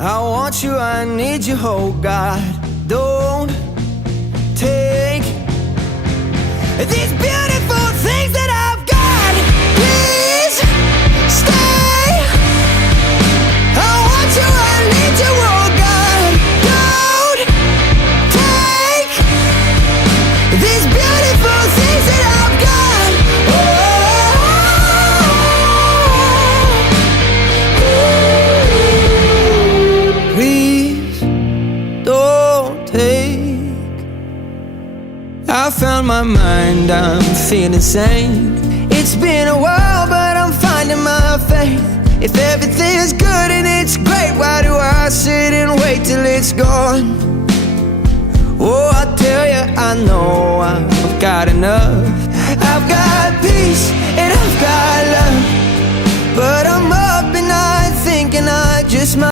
I want you, I need you, oh God. Don't take these beautiful things that I've got. Please stay. I want you, I need you, oh God. Don't take these beautiful things that I've got. Please don't take. I found my mind, I'm feeling sane. It's been a while, but I'm finding my faith. If everything's good and it's great, why do I sit and wait till it's gone? Oh, I tell you, I know I've got enough. I've got peace